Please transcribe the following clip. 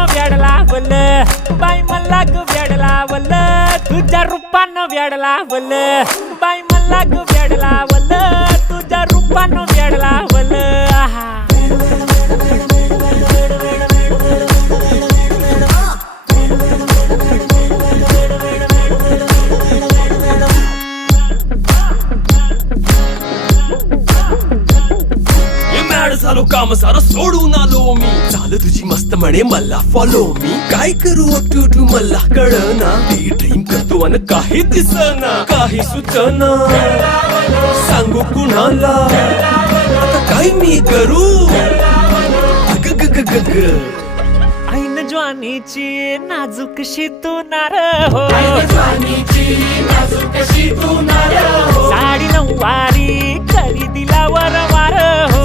रूपानं वेड लावल बाई मला ग वेड लावल तुझ्या रूपानं वेड लावल बाई मला ग वेड लावल तुझ्या रूपानं वेड लावल आहा झालो काम सारं सोडून आलो मी झालं तुझी मस्त म्हणे मला फॉलो मी काय करू टू मला कळना ती ड्रीम करतो अन काही दिसना काही सुचना सांगू कुणाला आता काय मी करू ऐन ज्वानीची नाजूकशी तू नार हो साडी नऊवारी करी दिला वरवार हो